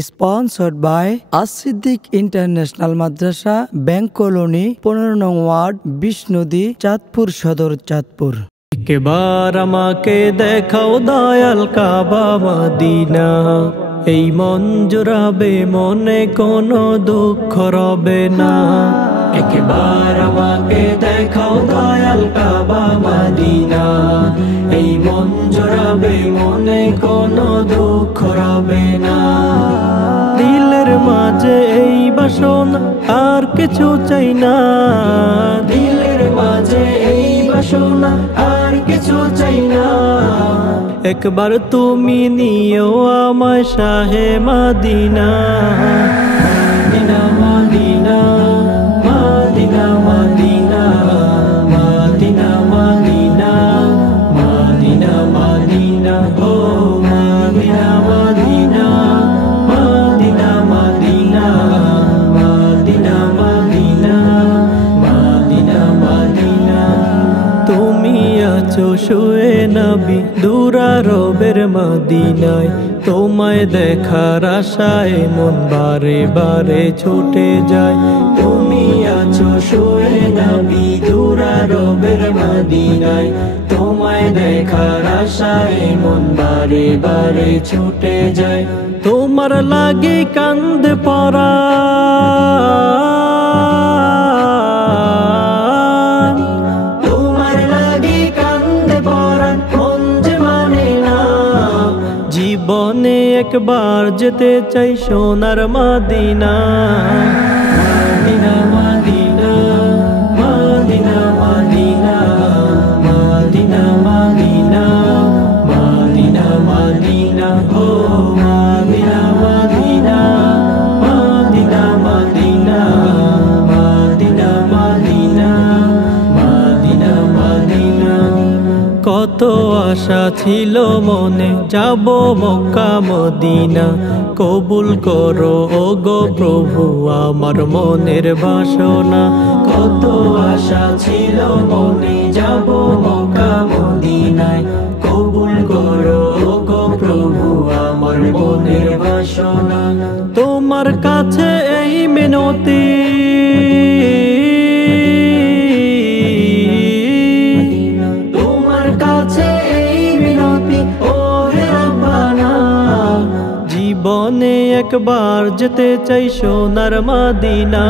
Sponsored by As-Siddiq International Madrasa, Bank Colony, 15 নং word, বিষ্ণুদী, Chandpur সদর, চাঁদপুর। একবার আমাকে দেখাও দয়াল কাবা মদিনা, এই মন জুড়াবে, মনে কোনো দুঃখ রবে না। একবার আমাকে দেখাও দয়াল কাবা মদিনা, এই মন জুড়াবে, মনে কোনো দুঃখ রবে না। দিলের মাঝে এই বাসনা, আর কিছু চাই না। দিলের মাঝে এই বাসনা, আর কিছু চাই না। একবার তুমি নিও আমায় শাহে Medina, Medina Medina Medina Medina Medina Medina Medina Medina ও Medina Medina Medina Medina Medina Medina Medina Medina. তুমি আছো শুয়ে নবী দুরারবের মদিনায়, তোমায় দেখার আশায় মন বারে বারে ছুটে যায়। তুমি আছো শুয়ে নবী দুরারবের মদিনায়, তোমায় দেখার আশায় মন বারে বারে ছুটে যায়। তোমার লাগে কান্দে পরা, জীবনে একবার যেতে চাই সোনার Medina, Medina Medina Medina Medina Medina Medina Medina Medina ও Medina Medina Medina Medina Medina Medina Medina Medina. কত আশা ছিল মনে, যাব মক্কা মদিনা, কবুল করো ও গো প্রভু আমার মনের বাসনা। কত আশা ছিল মনে, যাব মক্কা মদিনায়, কবুল করো ও গো প্রভু আমার মনের বাসনা। তোমার কাছে এই মিনতি, জীবনে একবার যেতে চাই সোনার মদিনা।